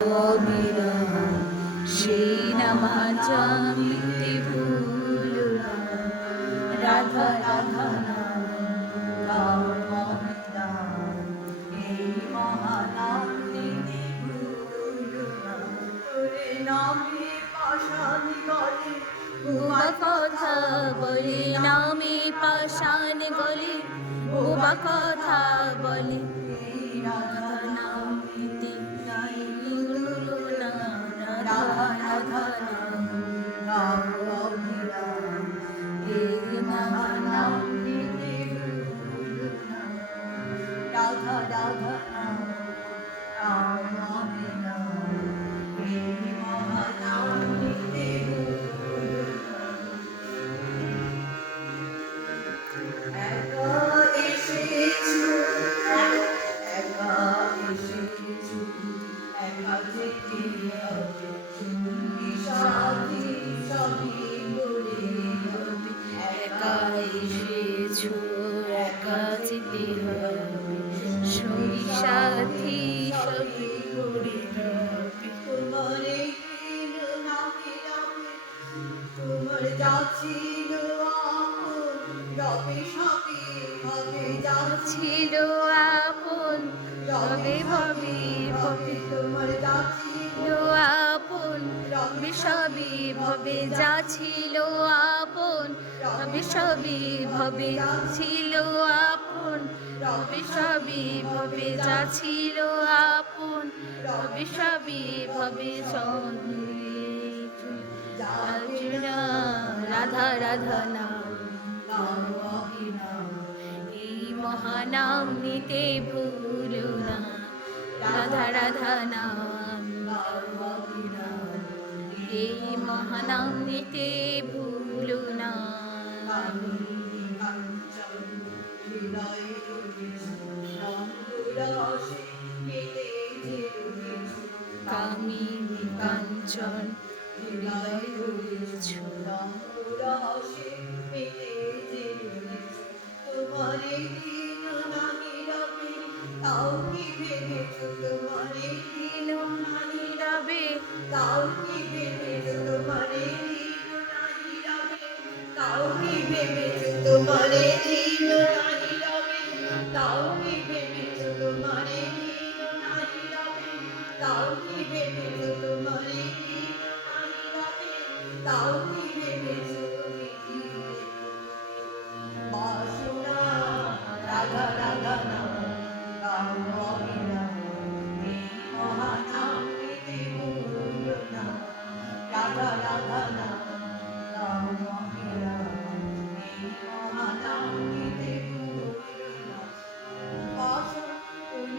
অবিরাম সেই নামাজা মিটে ভুলো না। রাধা রাধা নাম গাও অবিরাম, এই মহানাম নিতে ভুলো না। ওরে নামে পাষাণ গলে বোবা কথা বলে, নামে পাষাণ গলে বোবা কথা বলে। এই রাধা নাম নিতে নাই ভুলো না। রাধা রাধা নাম গাও অবিরাম, এই মহানাম নিতে ভুলো না। রাধা রাধা নাম গাও অবিরাম, এই মহানাম নিতে ভুলো না। একা এসেছো, একা এসেছো, একা যেতে হবে। সঙ্গী সাথী সবই করে হবে। একা এসেছো, একা যেতে হবে। সঙ্গী সাথী সবই করে হবে। তোমার এই দিন নামে নামে, তোমার যাচ্ছিল আপন, রবে সবে ভবে যাচ্ছিল আপন, রবে ভবে ভবে। তোমার যাচ্ছিল আপন, রবে সবে ভবে যাচ্ছিল আপন, রবে সবে ভবে যাচ্ছিল আপন, রবে সবে ভবে যাচ্ছিল আপন, রবে সবে ভবে রাধা রাধা নাম গাও অবিরাম, এই মহানাম নিতে ভুলো না। রাধা রাধা নাম গাও অবিরাম, এই মহানাম নিতে ভুলো না। কামিনী কাঞ্চন হৃদয় রয়েছ, রহস্যে পেতে যে রয়েছ। তোমার এই দিন নাহি রবে, তাও কি ভেবেছ? তোমার এই দিন নাহি রবে, তাও কি ভেবেছ? তোমার এই দিন নাহি রবে, তাও কি ভেবেছ? তোমার এই দিন নাহি রবে, তাও কি ভেবেছ? তোমার এই দিন নাহি রবে, তাও কি ভেবেছ? তোমার এই দিন নাহি রবে, তাও কি ভেবেছ? বাসনা রাধা রাধা নাম গাও অবিরাম, এই মহানাম নিতে ভুলো না। রাধা রাধা নাম গাও